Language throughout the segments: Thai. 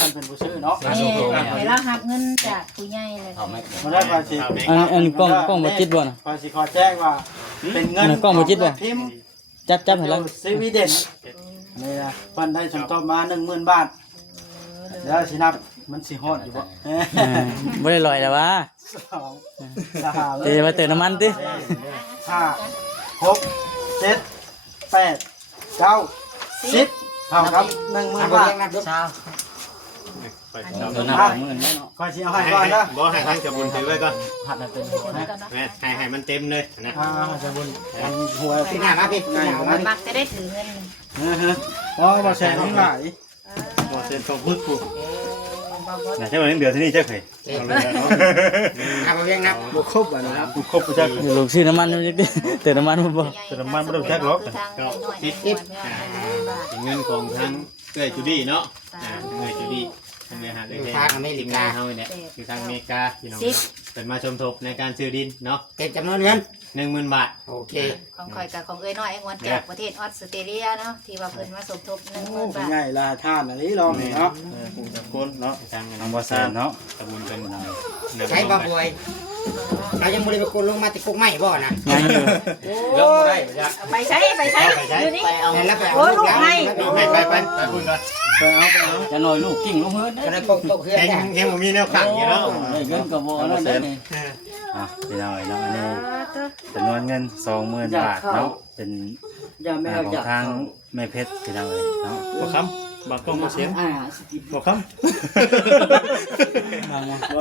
มันเป็นผู้ซื้อเนาะให้เราหักเงินจากผู้ใหญ่เลยบ่ได้ภาษี อันกล้องบ่จิตบ่น่ะ ภาษีขอแจ้งว่าเป็นเงิน กล้องบ่จิตบ่ พิมพ์ จับให้แล้ว สวีเดนนี่นะเพิ่นได้สมทบมา 10,000 บาทแล้วสินับมันสิฮอดอยู่บ่บ่ได้ลอยแล้ววะ 2 3 เตมาเติมน้ำมันติ 5 6 7 8 9 10เท่าครับ 10,000 บาท เดี๋ยวนับเอามื้อนี้เนาะ ขอสิเอาให้ก่อนนะ บ่ให้ทางจะบุญถือไว้ก่อน หัดให้เป็นนะ แม่ให้มันเต็มเลยนะ จะบุญอันหัว พี่หน้ามาพี่หน้ามา มักจะได้ถือเงิน อ๋อบ่แซงทั้งหลาย บ่เซ็นตกบึกกูใช่ไหมเดือนที่นี่เจ้าเคย เอาไปเลี้ยงนับ บ่ครบอ่ะนะครับ กูครบไปจัก เดี๋ยวลูกซื้อน้ำมันมันจักดิเติมน้ำมันบ่ แต่น้ำมันไม่ต้องแท็กหรอก ก็ติดเงินของทั้งเอ้ยจูดี้เนาะเอ้ยจูดี้ทางเรือหาดเอ้ยทางอเมริกาเฮาเนี่ยคือทางอเมริกาพี่น้องเป็นมาชมทบในการซื้อดินเนาะ เต็มจำนวนเงิน 10,000 บาท โอเค ของข่อยกับของเอ้ยน้อยงวนจากประเทศออสเตรเลียเนาะที่ว่าเพิ่นมาสมทบ โอ้ 10,000 บาท ใหญ่ลาท่านอันนี้ลองเนาะ กูจะคนเนาะทาง ทางบ่ซานเนาะ ตะบุญเป็น ใช้บ่บวยเรายังไม่ได้ไปกดลงมาติดกุ๊กไม้บ่นะ ยังอยู่ เริ่มได้จ้ะ ไปใช้อยู่นี่ แล้วไป โอ้ลูกให้ ไปคุยกัน จะหน่อยลูกกิ้งลงเฮือน ก็ เด้ ได้ตกตกเครื่อง แห้งผมมีแนวขังอยู่เนาะ ได้เงินก็บ่นั่นเด้นี่ อ่ะพี่น้อยเนาะอันนี้จำนวนเงิน 20,000 บาทเนาะเป็น อย่าไม่ ข เอา อง จับ ทางแม่เพชรพี่น้อยเนาะ บ่คำบางกล้องบ่เสียงบ่คำ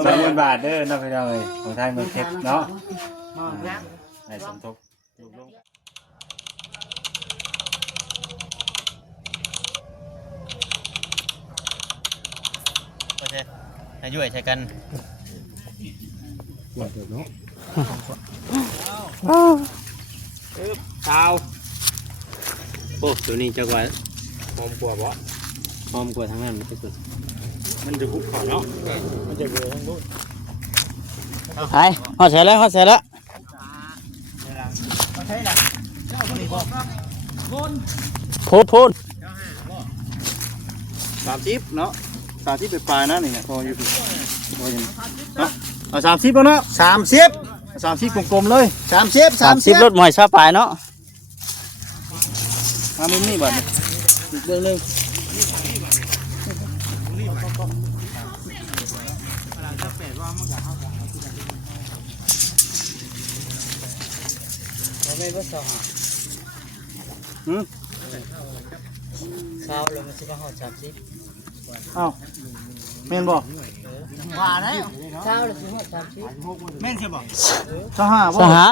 20,000 บาทเด้อเนาะพี่น้อยของทางแม่เพชรเนาะให้สมทบลูกลง โอเคให้ยุ่ยใช้กันเท้าโอ้ตัวนี้จะว่าหอมกว่าบ่หอมกว่าทางนั้นมันจะมันจะหุบเขาเนาะมันจะเกลือทั้งนู้น ไปฮอดใส่แล้วฮอดใส่แล้วพูน 30เนาะ30ไปปลายนะนี่พออยู่พออยู่เนาะเอา30แล้วเนาะ30กลมๆเลย30 30รถหมอยชาปลายเนาะ มามุมนี้บัดนี้อีกเรื่องนึงหืม เช้าเลยมันสิมาฮอด30 เอ้าแม่นบ่ ว่าได้เช้าเลยสิฮอด30 แม่นใช่บ่เจ้าห้าบ่ สหา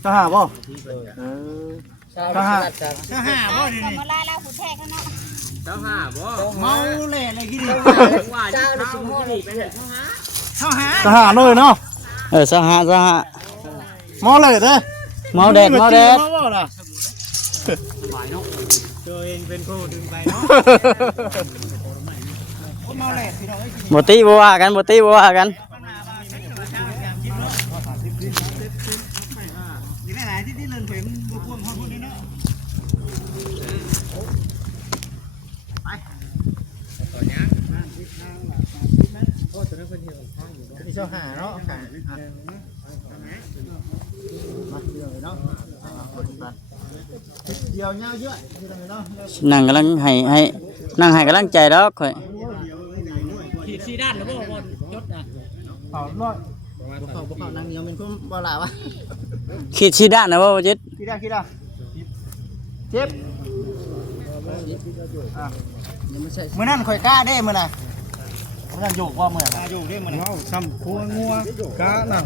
เจ้าห้าบ่เออ เช้าเลยสิฮอด30 เจ้าห้าบ่ดินี่ มาลาลาผู้แทกเนาะ เมาแหล่เลยกี่ดิ เช้าเลยสิฮอด เจ้าห้าเลยเนาะ สหา เมาเลยเด้อ เมาแดด เมาบ่ล่ะ ตัวเองเป็นผู้ดึงไปเนาะ เมาแหล่พี่น้อง บ่ตีบ่ว่ากันบ่ตีบ่ว่ากัน นี่หลายๆที่เลินเผยมันบ่พ่วงฮอดพุ่นนี่เนาะที่เจ้าหาเนาะค่ะมาเดี๋ยวเนาะเดี๋ยวเงาเยอะที่ตรงนี้เนาะ นั่งกำลังให้นั่งให้กำลังใจดอกข่อย ขีด4ด้านแล้วบ่จดอ่ะเอาร้อยบ่เข้านั่งเดียวเป็นคนบ่ล่ะวะ ขีดชีด้านนะบ่จิต กี่ด้านเจ็บอ่ะมื้อนั้นข่อยกล้าเด้มื้อน่ะมื้อนั้นโยกว่ามื้อน่ะโยกเด้มื้อน่ะเฮาซ้ำคัวงัวกาหนัง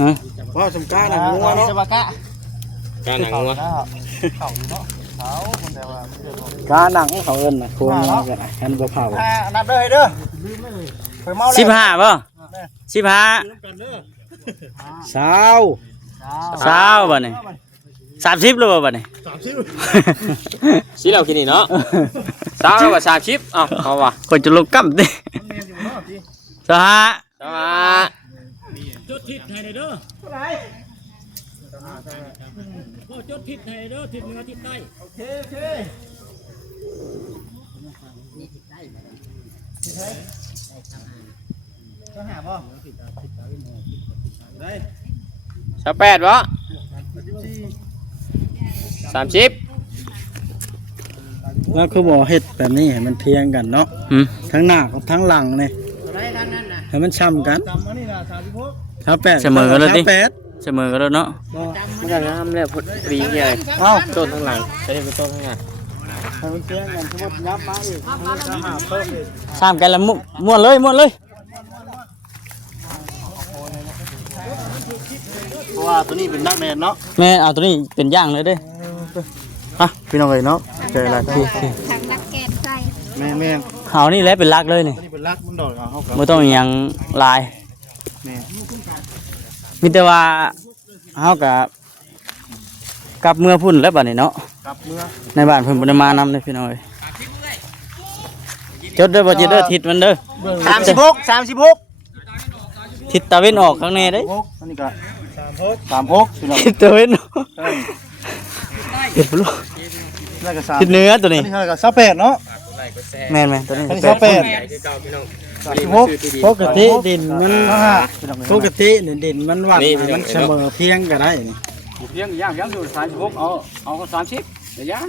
ฮะ ว่าสำกาหนังงัวเนาะจะว่ากะ การหนังวัว เขาอยู่เนาะเขาคนแต่ว่าก าหนังเขาเอิ้นน่ะโคงเนาะอันบ่เผา นับเด้อเด้อข่อยเมาแล้ว 15บ่15 20บ่นี่30หรือบ่บัดนี้ สิเรากินนี่เนาะสาวว่า30เอ้าเขาว่า คนจะลงกำติสหา สวัสดี จดทิศให้เด้อพ่อจดทิศให้เด้อทิศเหนือทิศใต้โอเค ก็หาบ่ได้ 28บ่30 แล้วคือบ่เฮ็ดแบบนี้ให้มันเพียงกันเนาะ หืม ทั้งหน้ากับทั้งหลังนี่ ได้ทางนั้นน่ะ ให้มันช้ำกัน38 เสมอกันแล้วติ 38 เสมอกันแล้วเนาะ มันก็งามแล้วพอดีใหญ่ เอ้า ต้นข้างหลังอันนี้เป็นต้นข้างหลัง ให้มันเพียงกันสมมุติยับมาอีกมันจะหาเพิ่มอีก ซ้ำกันแล้วม่วนเลย เพราะว่าตัวนี้เป็นนักแมนเนาะ แม่เอาตัวนี้เป็นย่างเลยเด้อ พี่น้องเอ้ยเนาะเจออะไรที่ ทางนักแกนใส่ แม่ เอานี่แหละเป็นหลักเลยนี่ ตัวนี้เป็นรักมันดอกเอาเข้ากับ บ่ต้องอิหยังลาย แม่ มีแต่ว่าเฮากลับเมื่อพุ่นแล้วบัดนี้เนาะ กลับเมื่อ ในบ้านเพิ่นบ่ได้มานำเลยพี่น้องเอ้ยจดเด้อบ่จิตเด้อทิศมันเด้อ 36 ทิศตะเวนออกข้างในเด้ อันนี้ก็36พี่น้อง ทิศตะเวนออกเฮ็ดบ่รู้ แล้วก็ ทิศเหนือตัว อั นี้ นนี้เท่ากับ28เนาะ แม่นๆตัวนี้ อันนี้28 ปกติดินมัน 35พี่น้อง ปกติเนี่ยดินมันวัดมันเสมอเพียงก็ได้นี่ เพียงย่างอยู่36เอาก็30เดี๋ยวย่าง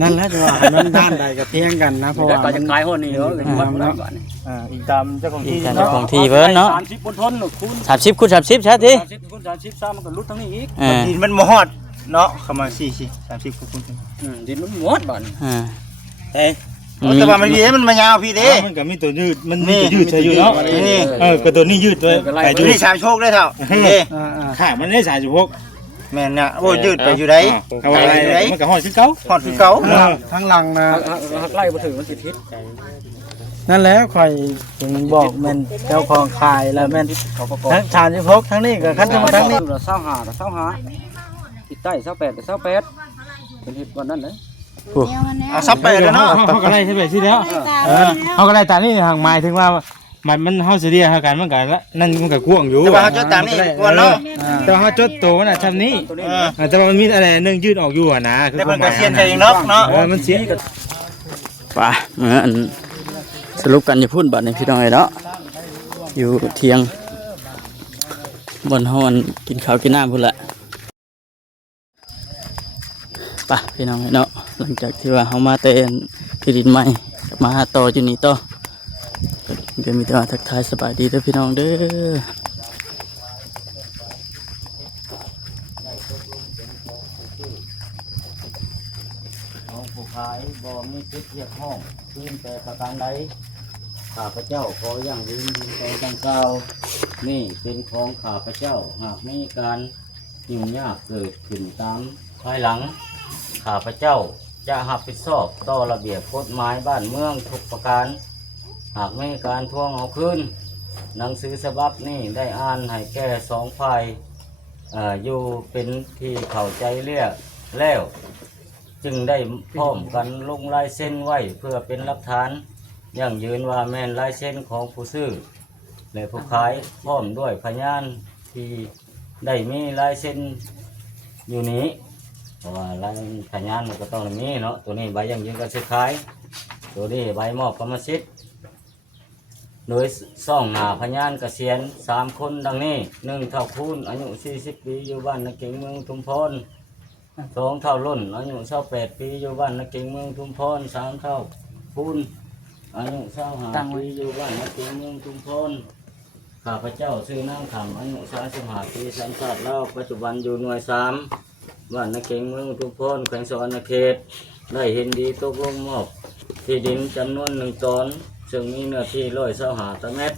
นั่นแหละจะว่าให้มันด้านใดก็เพียงกันนะเพราะ เดี๋ยว ว่า ก็จะขายคนนี่เนาะวัดบ่ได้บ้าน อีกตามเจ้าของ ที่ ที่ เจ้า เนาะ ของที่เพิ่นเนาะ 30บนทนคูณ 30คูณ30ใช่ติ 30คูณ30ซ้ำมันก็ลุดทั้งนี้อีก ดินมันบ่ฮอดเนาะเข้ามา30คูณ ดินมันหมดบ้าน เอ้ยแต่ว่ามันมีให้มันมายาวพี่เด้ มันก็มีตัวยืดมันมี นี่ ตัวยืดใช่อยู่เนาะ นี่ ก็ตัวนี้ยืดด้วยไป ตัว ยื นี้ ด สามโชคได้เท่านี่ ข้างมันได้สายอยู่พวก แม่นน่ะโอ้ยืดไปอยู่ได้ เขาว่าอะไรมันก็ห้อยขึ้นเก่า ฮอดคือเก่า ทั้งหลังนะ หักไล่บ่ถึงมันสิทิศ นั่นแหละคอยถึงบอกแม่นเจ้าของขายแล้วแม่นทั้งชาญพกทั้งนี้กับขั้นทั้งนี้ เรา25ทิศใต้28กับ28เป็นทิศวันนั้นเลย เดียวกันแน่ ซับไปแล้วเนาะ เขาก็ไล่ใช่ไหมสิแล้วเขาก็ไล่ตามนี่ห่างหมายถึงว่ามันเฮาสิเดียหากันมันก็นั่นมันก็กว้างอยู่ แต่ว่าเขาจะตามนี่กวนเนาะ แต่ว่าเฮาจดตัวมันน่ะชำนี้แต่ว่ามันมีอะไรนึงยืดออกอยู่อ่ะนะ แต่มันก็เสียนใจเองเนาะเนาะ มันเสีย ป่ะเหมือนอันสรุปกันอยู่พุ่นบัดนี้พี่น้องเอ้ยเนาะอยู่เที่ยงบนเฮาอันกินข้าวกินน้ำพุ่นแหละป่ะพี่น้องเอ้ยเนาะหลังจากที่ว่าเฮามาเตนที่ดินใหม่มาหาต่ออยู่นี่ต่อเดี๋ยวมีแต่ว่าทักทายสบายดีเด้อพี่น้องเด้อ ของผู้ขายบ่มีสิทธิ์เรียกห้องคืนแต่ประการใดข้าพเจ้าขออย่างยืนยินใจดังกล่าวนี่เป็นของข้าพเจ้าหากมีการยุ่งยากเกิดขึ้นตามภายหลังข้าพเจ้าจะรับผิดชอบต่อระเบียบกฎหมายบ้านเมืองทุกประการหากมีการทวงเอาคืนหนังสือฉบับนี้ได้อ่านให้แก่สองฝ่ายอยู่เป็นที่เข้าใจเรียกแล้วจึงได้พร้อมกันลงลายเส้นไว้เพื่อเป็นหลักฐานอย่างยืนว่าแม่นลายเส้นของผู้ซื้อและผู้ขายพร้อมด้วยพยานที่ได้มีลายเส้นอยู่นี้เพราะว่าลายพยานมันก็ต้องมีเนาะตัวนี้ใบอย่างยืนการซื้อขายตัวนี้ใบมอบกรรมสิทธิ์โดยซ่องหน้าพยานเกษียณ3 คนดังนี้1 เท่าคูณอายุ40 ปีอยู่บ้านนาเก่งเมืองชุมพร2 เท่าล้นอายุ28 ปีอยู่บ้านนาเก่งเมืองชุมพร3 เท่าคูณอายุ25 ปีอยู่บ้านนาเก่งเมืองชุมพรข้าพเจ้าชื่อนางคำอายุ35 ปีสัญชาติลาวปัจจุบันอยู่หน่วย3บ้านนาเก่งเมืองชุมพรแขวงสะออนเขตได้เห็นดีตกลงมอบที่ดินจำนวน1 ตอนซึ่งมีเนื้อที่125 ตารางเมตร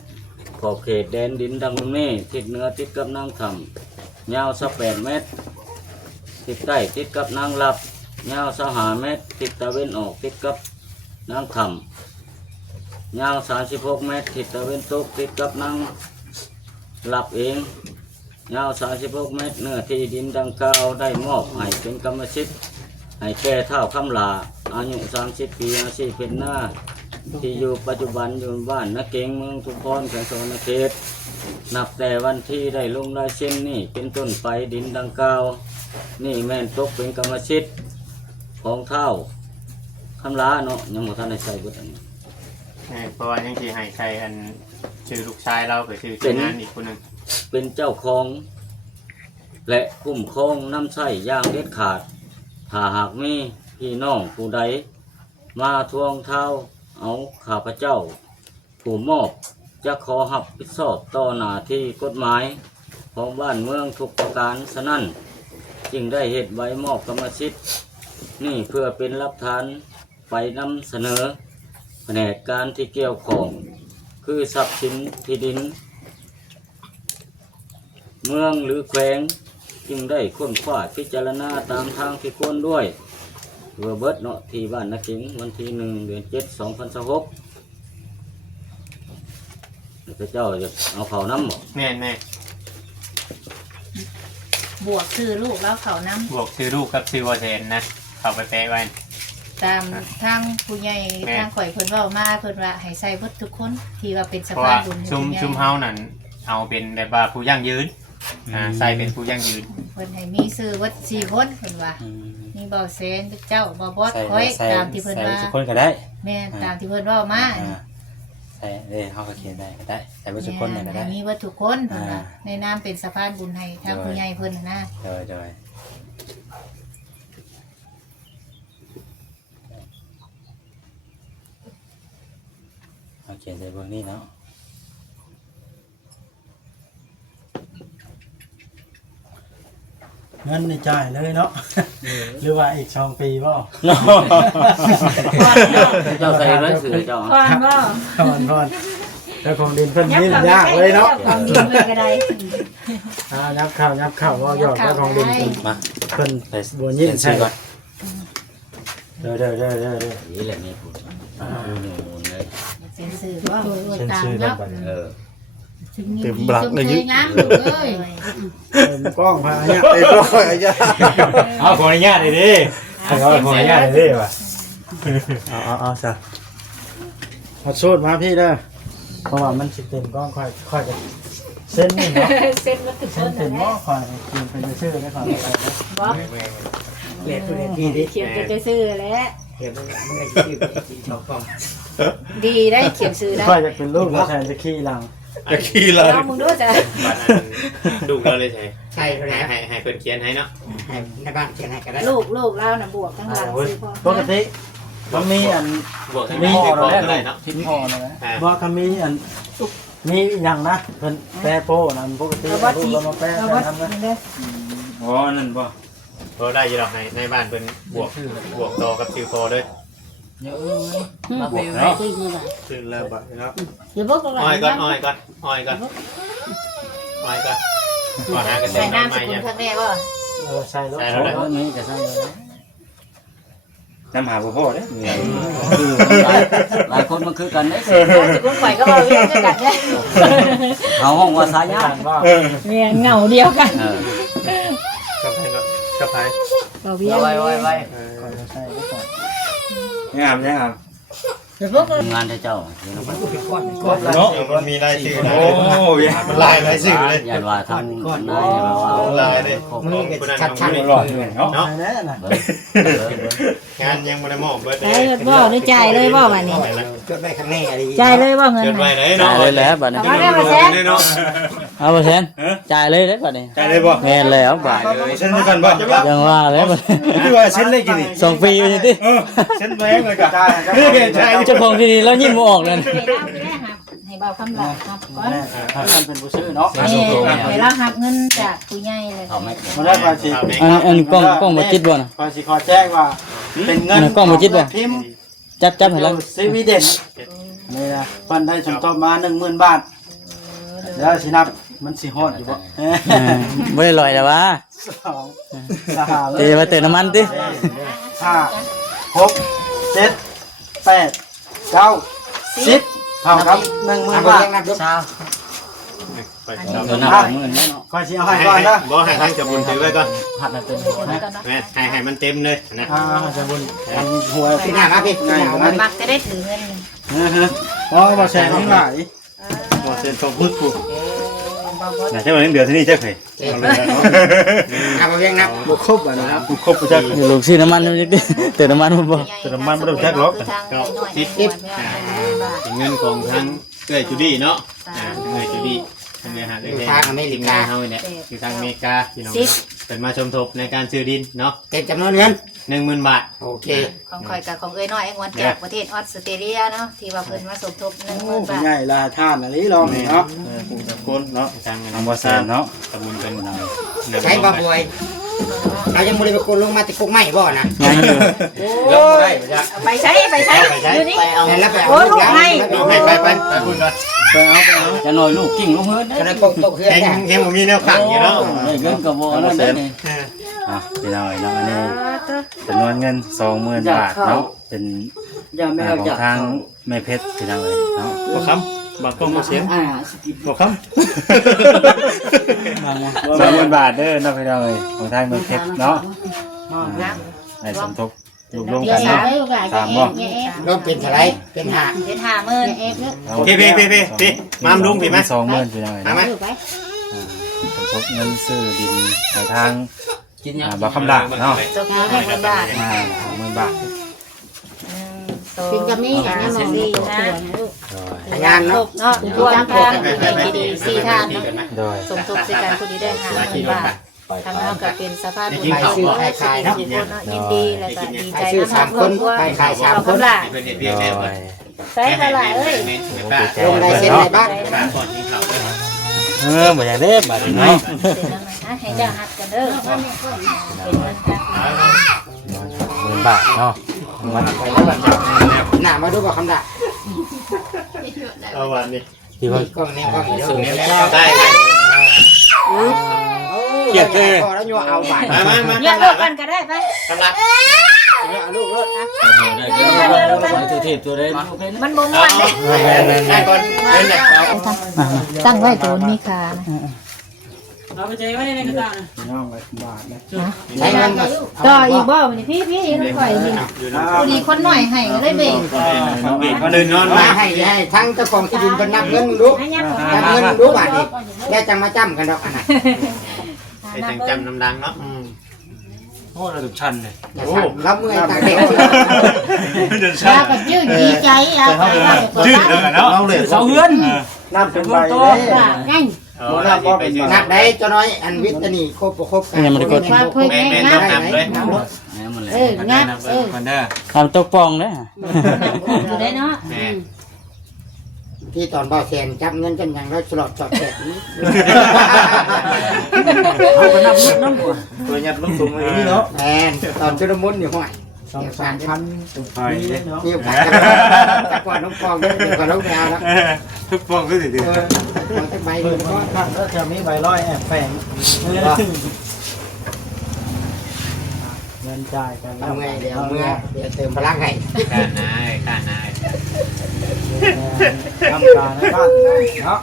ขอบเขตแดนดินดังนี้ทิศเหนือติดกับนางคำยาว18 เมตรทิศใต้ติดกับนางลับยาว25 เมตรทิศตะเวนออกติดกับนางคำยาว36 เมตรทิศตะเวนตกติดกับนางลับเองยาว36 เมตรเนื้อที่ดินดังกล่าวได้มอบให้เป็นกรรมสิทธิ์ให้แก่เท่าคำลาอายุ30 ปีอาชีพเป็นหน้าที่อยู่ปัจจุบันอยู่บ้านนาเก่งเมืองชุมพรแขวงสะออนเขตนับแต่วันที่ได้ลงลายเซ็นนี่เป็นต้นไปดินดังกล่าวนี่แม่นตกเป็นกรรมสิทธิ์ของเท่าคำลาเนาะยังบ่ทันได้ใส่เบิดอันนี้ เพราะว่ายังสิให้ใครอันชื่อลูกชายเราก็ชื่อทีมงานอีกคนนึง เป็นเจ้าของและคุ้มครองน้ำใช้อย่างเด็ดขาดถ้าหากมีพี่น้องผู้ใดมาทวงเท้าเอาข้าพเจ้าผู้มอบจะขอหับผิดชอบต่อหน้าที่กฎหมายของบ้านเมืองทุกประการฉะนั้นจึงได้เหตุไว้มอบกรรมสิทธิ์นี่เพื่อเป็นหลักฐานไปนำเสนอแผนกการที่เกี่ยวข้องคือทรัพย์สินที่ดินเมืองหรือแขวงจึงได้ค้นคว้าพิจารณาตามทางที่ควรด้วยเพื่อเบิดเนาะที่บ้านนาขิงวันที่1 เดือน 7 2026พระเจ้าจะเอาเขาน้ำหมด แม่ บวกชื่อลูกแล้วเขาน้ บวกชื่อลูกกับชื่อวอเทนนะเข้าไปแปะไว้ ำตามทางผู้ใหญ่ทางข่อยเพิ่นเว้ามาเพิ่นว่าให้ใส่เบิดทุกคนที่ว่าเป็นสะ เพราะ พา ว่าน บุญ ชุมเฮานั่นเอาเป็นแบบว่าผู้ยั่งยืนใส่เป็นผู้ยั่งยืน เพิ่นให้มีชื่อเบิด4คนเพิ่นว่ามีเบาเซนเจ้าบ่บอสค่อยตามที่เพิ่นว่า ทุกคนก็ได้ แม่นตามที่เพิ่นเว้ามา ใส่เฮาก็เขียนได้ก็ได้ใส่ไว้ทุกคนเนี่ยก็ได้ มีวัตถุกคนเพิ่นว่าในนามเป็นสะพานบุญให้ทางผู้ใหญ่เพิ่นนะ โดยเอาเขียนใส่เบื้องนี้เนาะ เงินนี่จ่ายเลยเนาะหรือว่าอีก2 ปีบ่ เจ้าใส่ไว้เสือเจ้า ก่อนบ่ ก่อนเจ้าของดินเพิ่นนี่ยากเลยเนาะ ของดินเพิ่นก็ได้ ยับเข้าว่าหยอกเจ้าของดินเพิ่น มา เพิ่น ใส่ บ่ยิน ใส่ ใช่ ก่อน เด้อ นี่แหละนี่ผมมูลเลย เซ็นชื่อบ่ เซ็นชื่อได้บัดนี้ เต็มบลักเลยยึ งามลูกเอ้ย กล้องพาเนี่ย ไอ้ก็ไอ้ยา เอาขออนุญาตเลยดิขออนุญาตเลยดิว่ะ เอาซะ ขอโทษมาพี่เด้อเพราะว่ามันสิเต็มกล้องค่อยจะเส้นนี่เนาะ เส้นวัตถุ เส้นเต็มบ่ค่อยกินเป็นชื่อได้ค่อย บ่ เล็ดตัวนี้ดิ เขียนจะซื้อแหล้ว ดีได้เขียนชื่อได้ ค่อยจะเป็นลูกแล้วแทนจะขี้หลัง จะขี้เลย ลองมึงดูจ้ะ บัดนั้นลูกเราเลยใช่ ใช่เลยนะ ให้เพิ่นเขียนให้เนาะ ให้ในบ้านเขียนให้ก็ได้ ลูกเล่าน่ะบวกข้างหลังซื้อพอ ปกติมันมีอัน บวกให้มีพอได้เนาะ ทิ้งพอเลยนะบ่ก็มีอันมีอย่างนะเพิ่นแปรโป้นั่นปกติ เราบ่ ลู ที กเรามาแปร เรา กั บ่ นทำนะ นี่เด้อ อ๋อนั่นบ่ เพราะได้อยู่ดอกในบ้านเพิ่นบวกต่อกับชื่อพอด้วย มาบวกเนาะ ตื่นแล้วบัดเนาะ เดี๋ยวบ่ก็ อ้อยก่อนอ้อยก่อนอ้อยก่อนขอหากัน ใส่ ได้ นาม ให ส ม่ กุล เนี่ย ข้างแน่บ่ ใส่รถ ใส่แล้ว นี่ก็ใส่เลย น้ำหาพ่อเด้มีอะไร คือหลายคนมันคือกันเด้ นามสกุลข่อยก็บ่เรียนคือกันเด้ เขาห้องว่าสายญา อ่า ติ นว่า เมียเหงาเดียวกัน กับไผเนาะกับไผ บ่เวียน ไว้ ก่อนจะใส่ไว้ก่อน งาม เดี๋ยวพวก งานเจ้า เนาะ มันมีรายชื่อ โอ้ย มันลายรายชื่อเลย ยันว่าทางนายว่า ลายเลย มือก็ชัด มันหล่อเหมือนเนาะ เนาะ ใส่แน่น่ะ งานยังบ่ได้มอบเบิด ได้บ่หรือจ่ายเลยบ่วันนี้ ๆจดไว้ข้างในอะไร จ่ายเลยบ่เงิน เกิดไว้ น่ะ ได้ จ่า เนาะ ยเลยแล้วบัดนี้ เอาได้มาแสน เนาะ เอาเปอร์เซ็นต์จ่ายเลยได้บัดนี้ ใจเลยบ่ แม่นแล้วบาท เส้นด้วยกันบ่ ยังว่าแล้วบัดนี้ คือว่าเส้นเล็กกี่นี่ ส่งฟรีไปสิ เส้นแรงเลยกะนี่ใช่ เจ้าของที่นี่แล้วยิ้มบ่ออกเลย ให้เราไปได้ครับให้เบาคำหลังครับก่อน แม่ถ้าท่านเป็นผู้ชื่อเนาะ ให้เราหักเงินจากผู้ใหญ่เลย เขาไม่ มาได้ก่อนสิ อันกล้องบ่จิตบ่น่ะ ก่อนสิขอแจ้งว่าเป็นเงิน กล้องบ่จิตบ่ พิมพ์ จับให้แล้ว สวีเดนนี่นะเพิ่นได้สมทบมา 10,000 บาทแล้วสินับมันสิฮอดอยู่บ่ บ่ได้ลอยแล้ววะ 2 3 เดี๋ยวมาเติมน้ำมันติ 5 6 7 8 9 10เท่ากับ 10,000 บาท เช้า ไป เดินหน้ามือเนาะ ก่อนสิเอาให้ก่อนนะ บ่ให้ทางจะบุญถือไว้ก่อน หัดมาเป็นหัวนะ แม่ให้มันเต็มเลยนะ จะบุญอันหัว พี่หน้ามาพี่ ง่ายกว่านั้น มักจะได้ถือเงิน เพราะว่าแชร์ทั้งหลาย หมดเส้นต้องพึกกู ไหนใช่วันนี้เดือดที่นี่เจ้าเคย เอาไปเรียงนับ บ่ครบอ่ะนะครับ ครบจัก เดี๋ยวลูกซื้อน้ำมันจักดิเติมน้ำมันบ่ ทางน้อยๆ10 บาท เป็นเงินของทั้งเอื้อยจูดี้เนาะเอื้อยจูดี้ทางเรือหาดเล็กๆทางอเมริกาเฮาเนี่ยคือทางอเมริกาพี่น้องเป็นมาชมทบในการซื้อดินเนาะ เต็มจำนวนเงิน 10,000 บาท โอเค ของข่อยกับของเอ้ยน้อยไอ้งวนจากประเทศออสเตรเลียเนาะที่ว่าเพิ่นมาสมทบ โอ้ 10,000 ผู้ บาท ใหญ่ลาท่านอันนี้ลองนี่เนาะ ผู้จักคนเนาะ ทาง ทางบ่แซนเนาะ ตำบลเป็น ใช้บ่บวยเรายังบ่ได้ไปกดลงมาติกุกไม้บ่นะ ยังอยู่ ลงได้บ่จ๊ะ ไปใช้อยู่นี่ แล้วไปเอา โอ้ลูกให้ ไปคุณก่อน จะหน่อยลูกกิ้งลงเฮือน ก็ได้ปกตกเฮือน แข็ง ได้ แข็งบ่มีแนวขังอยู่เนาะ ได้เงินก็บ่นั่นเด้นี่ อ่ะพี่น้อยเนาะอันนี้จำนวนเงิน 20,000 บาทเนาะเป็นของทางแม่เพชรพี่น้อยเนาะ บ่คำบางกล้องบ่เสียงบ่คำ 20,000 บาทเด้อเนาะพี่น้อยของทางแม่เพชรเนาะให้สมทบรวมกันเนาะตามบ่ รวมเป็นเท่าไหร่เป็นห้า เป็น50,000 พี่มามลุงพี่มั้ย 20,000พี่น้อย มามั้ย สมทบเงินซื้อดินในทางบ่คำดาเนาะ ตกอยู่10,000บาท 20,000 บาท เป็นกับนี่อย่างนี้มองดีนะ งาน คร เนาะ บเนาะรวมทางผู้ใหญ่ดี4ท่านเนาะ โดย สมทบสิการผู้นี้ได้50,000บาททางเราก็เป็นสภาพ ไปซื้อขายเนาะ ยินดีและก็ดี ไป ใจ ซื้อ มาก 3คนไปขาย3คน ล่ะ เพิ่นเฮ็ดเวียกแล้วเพิ่น ใส่ตลาดเอ้ย ลงได้เส้นไหนบ้าง ก่อนกินข้าว บ่อยากได้บาทเนาะ ให้เจ้าหัดกันเด้อเป็นเงินกัน 10,000 บาทเนาะมัน หน้ามาดูบ่คำด่า เอาวันนี้ ที่ว่า กล้องแนวกล้องเดี๋ยว สูง เดี๋ แล้ ยว วได้ เกียดเลยพอแล้วยัวเอาบาท มา เลือกลูกกันก็ได้ไป กำลัง เอาลูกรถ ตัวทีบตัวได้ มันบ่ม่วนเด้ ได้ก่อนเล่นได้ ตั้งไว้ตัวมีค่า น้องไปบาทนะ ใช้เงินมา ต่ออีกบ่มื้อนี้พี่ข่อยนี่ผู้ดีคนหน่อยให้ก็เลยเบ่ง เบรกมาเดินนอน มา มา ให้ทั้งเจ้าของที่ดินเป็นนับเงินดูนับเงินดูบาทนี่แล้วจะมาจ้ำกันดอกอันนั้น ไอ้จังจำน้ำดังเนาะ โอ้ระดับชั้นเลย รับเมื่อยตาเด็ก ยากับยืดดีใจอ่ะ จืดเลยเนาะ เอาเลย เสาเฮือน น้ำเป็นใบเลย ง่าย นับได้จะน้อยอันวิทย์นี่ครบครบ ความเพื่อน แม่ ง่าย แม่ นะ ต้องนำเลย ง่าย มันเด้อ ทำตกปองเด้อ อยู่ได้เนาะ แม่ ที่ตอนบ่อแสนจับเงินกันอย่างเราสลอดสอดแสบ เอาไปนับน้ำกว่า ตัวยัดลงถุงเลยนี่เนาะ แอนตอนชุลมุนอยู่ห้อย 2,000 คอยเด้ นี่กัจับก่อนน้องฟองด้วยก่อนน้องแมวแล้ว ทุกฟองก็สิ มันจะใบเงินก้อน แล้วจะมีใบร้อยแอบแฝงเงินจ่ายกัน ทำไงเดี๋ยวเมื่อเติมพลังให้ ข้านาย ทำการในบ้านเนาะ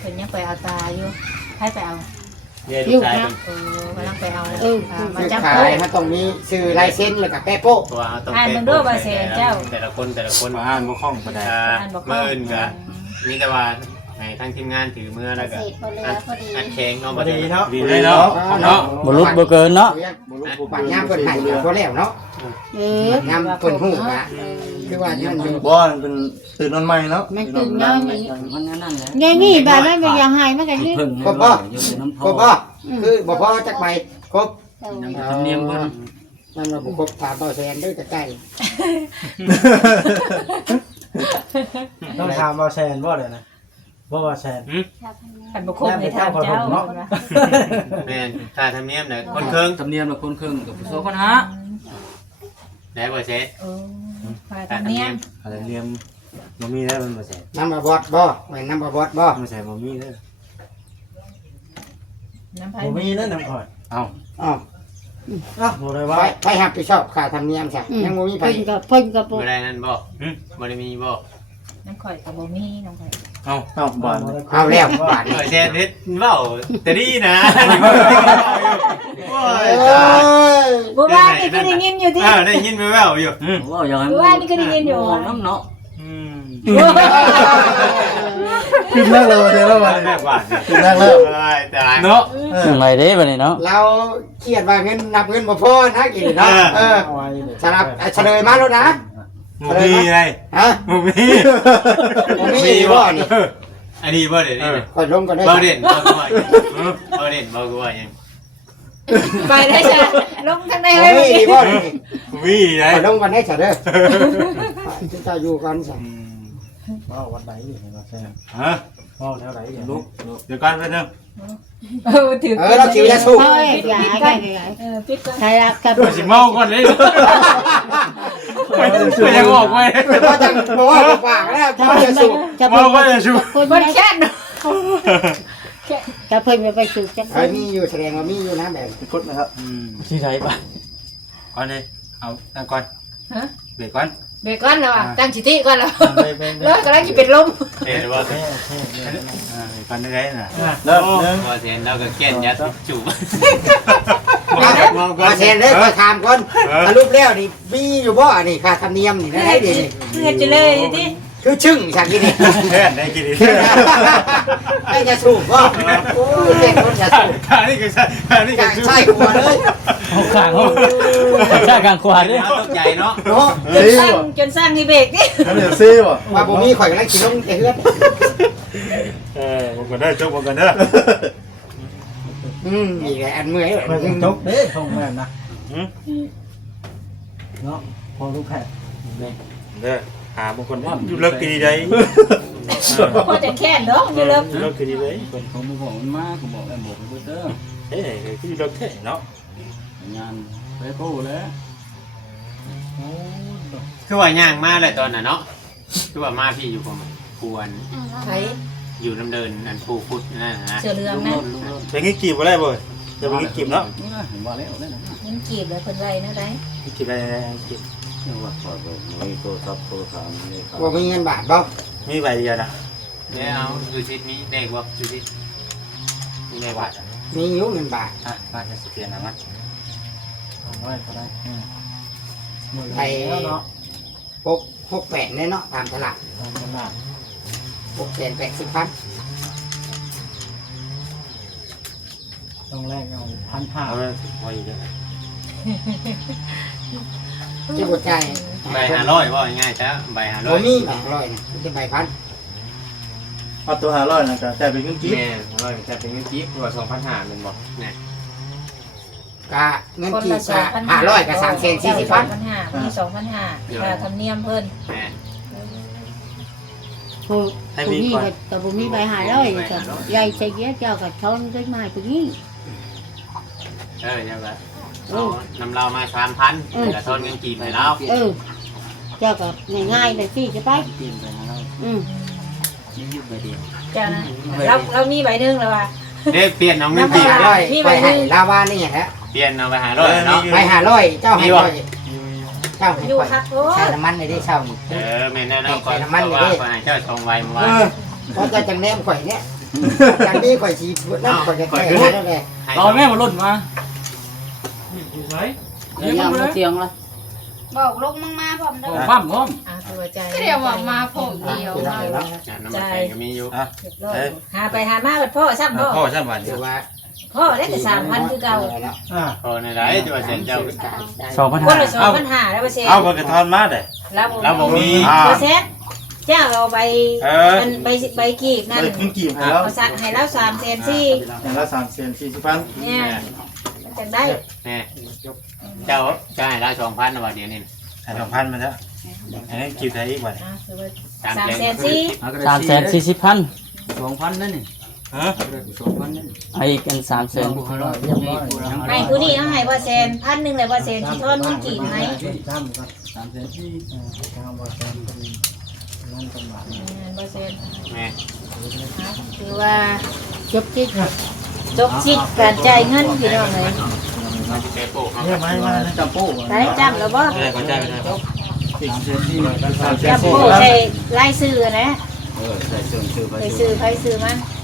เพิ่นยังไปเอาตาอยู่ให้ไปเอา เรียนลูกชาย กำลังไปเอามา ซื้อ จับ ขายมันต้องมีซื้อลายเซ็นแล้วก็แปะโป๊ะ ตัวต้อง อ่านมึงด้วยว่าเสียเจ้า แต่ละคน มาอ่านบ่คล่องปานใด เมื่ออื่นก็มีแต่ว่าให้ทั้งทีมงานถือมือแล้วก็อันแข็งเนาะ พอดีเนาะ ดีเลยเนาะเนาะ บ่ลุกบ่เกินเนาะ ปัญญามเปิดไห่ก็แล้วเนาะยามเปิดหูอ่ะคือว่านั่นอยู่ บ่เป็นตื่นนอนใหม่เนาะ มันตื่นนอนนี่ มันนั่นแหละ ไงนี่แบบนั้นมันยังหายมันกันนี่ ครบป่ะครบป่ะคือบ่พอจักใบครบ ธรรมเนียมเพิ่น นั่นว่าบ่ครบถามเบาแสนด้วยจะใกล้ ต้องถามว่าแซนบ่เลยนะบ่ว่าแซน ขันบุคคลในทางเจ้า แม่นถ้าทำเนียมเนี่ยคนเครื่อง ธรรมเนียมละคนครึ่งกับผู้โซคนหา ได้บ่เซ็ต ฝ่ายธรรมเนียม อะไรเรียมบ่มีแล้วมันบ่แซ่บ น้ำบาบอดบ่แม่นน้ำบาบอดบ่ บ่แซ่บบ่มีเด้อ น้ำไผ่ บ่มีนั่นน้ำข่อย เอ้า อ๋อ บ่ได้ว่า ไปหับไปชอบค่าธรรมเนียมซะยังบ่มีไป เพิ่นกับ บ่ได้นั่นบ่บ่ได้มีบ่ น้ำข่อยกับบ่มีน้ำข่อย เอ้าบาน เอาแล้วบาด เออเซ็ตเฮ็ดเว้าแต่ดีนะโอ้ย บัวบ้านนี่ก็ได้ยินอยู่ที่ ได้ยินแว่วๆอยู่ ว่าอย่างนั้น บัวบ้านนี่ก็ได้ยินอยู่ น้ำเนาะ ขึ้นแรกเลยวันนี้แล้ววัน แม่ นี้ กว่า ขึ้นแรกแล้ว ตาย เนาะ ยังไงเด้บัดนี้เนาะ เราเครียดว่าเงินนับเงินบ่พอนะกินเนาะ เอาไว้เลย สำหรับเฉลยมาแล้วนะ หมูมีไง ฮะ หมูมี บ่มีบ่นี่ อันนี้บ่เด่นนี่ ค่อยลงก่อนได้ บ่เด่นบ่กูว่าบ่เด่นบ่กูว่ายัง ไปได้จ้ะลงทางใด บ่ เลย มีบ่นี่ มีไง ค่อยลงก่อนได้ซะเด้อจะอยู่กันซะ ว่าวัดไหนอยู่ในวัดแซ่ ฮะ ว่าแถวไหนอยู่ ลุกเดี๋ยวก่อนไปนึง ถือ เราคิวยาสูบ เฮ้ยใหญ่ใหญ่ใหญ่ ปิดก่อน ใครรักกัน สิเมาก่อนเลยไปยังออกไป เพราะจังบ่ว่าปากแล้วคิวยาสูบ จะ เมาก็จะชู คน บ่แค่น จะเพิ่นไปฝึกจัง ไอ้มีอยู่แสดงว่ามีอยู่นะแบบ เป็นคนนะครับ ที่ไหนปะ ก่อนเลยเอาตั้งก่อนเบรกก่อน เบรกก่อนแล้วอ่ะตั้งสติก่อนแล้ว ไปไป แล้วกำลังจะเป็นลม เห็นว่า เบรกก่อนได้น่ะ เริ่มหนึ่ง ว่าเห็นแล้วก็แก่นยัดจูบ มาเซ็นเลยขอถามก่อนสรุปแล้วนี่มีอยู่บ่นี่ค่าธรรมเนียมนี่ได้ดิ เฮ็ดจะเลยดิ คือชึ่งฉากนี้นี่ แค่ได้กิน ไม่จะสูบบ่โอ้ยเด็กคนจะสูบ ข้านี่ก็ใช่ข้านี่ก็ ใช่หัวเลย เอาข้างเขาใช่ข้างขวาด้วย ตกใจเนาะ เนาะ จนสร้างให้เบรกดิ อันนี้ซีบ่ ว่าบ่มีข่อยกำลังขี่ลงไอ้เฮือน บอกกันได้จบบอกกันเด้อ อีกอันเมื่อย ไปถึงจบเด้ทงแม่นนะเนาะพอลูกแพทย์ เด้อหาบางคนอยู่เลิกกี่ได้ พอจะแค่นเนาะอยู่เลิก เลิกกี่ได้ เขาไม่บอกมันมากเขาบอกไอ้บอกไปเด้อ เฮ้ยคือเลิกแค่เนาะ งานไปกู้แล้ว คือว่าย่างมาเลยตอนน่ะเนาะคือว่ามาพี่อยู่ประมาณควร ไผ อยู่น้ำเดินอันปูพุทธนั่นนะ เสือเรืองนะ เป็นงี้กีบอะไรบ่จะเป็นงี้กีบเนาะ นี่นะเห็นว่าแล้วนั่นนะ มันจีบแล้วเพิ่นไว้นะได้ กีบอะไรกีบ เรื่องว่าขอบอกมีโทรศัพท์โทรศัพท์นี่ครับ บ่มีเงินบาทบ่ มีใบเดียวนะ เนี่ยเอาอยู่ชิดนี้เด็กว่าอยู่ชิดมีในวัด มีอยู่เงินบาท อ่ะมาจะเปลี่ยนนะมั้ย เอาไว้ก็ได้ ไป6 8เนาะตามตลาด เอาขนาด 680,000 ต้องแรกเอา1,500 เอาไปไว้เยอะ ที่บ่จ่าย ใบ500ว่าง่ายจ้ะใบ บ่ 500 มีแบงค์ร้อยนะเป็นใบพัน เอาตัว500นะก็จ่ายเป็นเงินกีบ แม่500จะเป็นเงินกีบกว่า2,500มันบ่เนี่ย กะเงินกี่กะ500กับ340,000 2,500มี2,500ค่าธรรมเนียมเพิ่น แม่ ผู้ผู้นี้ก็บ่มีใบหาร้อยก็ใหญ่ใส่เกี้ยเจ้าก็ช้อนด้วยไม้ผู้นี้ เดี๋ยวแบบเอานำเรามา3,000แต่ทอนเงินกีบให้เรา เจ้าก็ง่ายๆเลยสิจะไป กินไปนะ นี่ยุบไปเดียว เจ้านะเรามีใบนึงแล้วว่ะ เด็กเปลี่ยนน้องเงินกีบ 500ไปให้ลาวานี่ฮะ เปลี่ยนเอาไป500เนาะ ไป500เจ้าให้100เจ้าให้ อยู่ ข่อย คักโอ้ ใช้น้ำมันได้เช่านี่ แม่นั่นเอาก่อนว่าไปให้เจ้าชงไว้มา เพราะเจ้าจังแนมข่อยเนี่ยจังนี้ข่อยสิน้ำข่อยจะแก้ให้แล้วแหละ เอาแม่มาลุ่นมา ยังไม่เตียงละ บอกลูกมึงมาพร้อมเด้อ ความพร้อม ตัวใจ ก็เดี๋ยวว่ามาผมเดียว น้ำมันแข็งก็มีอยู่ หาไปหามาบัดพ่อซ้ำพ่อ พ่อใช่ไหม เดี๋ยวว่า พ่อได้แต่3,000คือเก่า พอในไรจะว่าเซ็นเจ้า คนละ2,500แล้วบ่เซ็น เอากระทอนมาได้ แล้วบ่มีบ่เซ็นเจ้าเอาใบอันใบกีบนั่น เงินกีบให้แล้ว เอาสักให้แล้ว3,400,000 อย่างละ340,000 เนี่ยมันจะได้ แน่เจ้าให้ละ2,000นะว่าเดี๋ยวนี้ ให้2,000มาแล้วอันนี้กีบได้อีกวัน คือว่า 340,000 2,000นั่นนี่ ฮะ 2,000นั่น ไอ้กัน300,000 ให้ผู้นี้เอาให้บ่เซ็น1,000เลยบ่เซ็นสิทอนเงินกีบไหม จ้ำก็ 3,000ที่ ทางบ่แซนเป็นนั่นเป็นบาท บ่เซ็น แม่ คือว่า จบจิต จบสิทธิ์การจ่ายเงินพี่น้องเลย มาที่เตะโป๊ก เนี่ยไม้มาจับโป้ ได้จำแล้วบ่ ได้ก็ได้ก็ได้ 3,000ที่ จำโป้ใส่ลายซื้อนะ ใส่เสื้อไป ไปซื้อไผซื้อมัน เ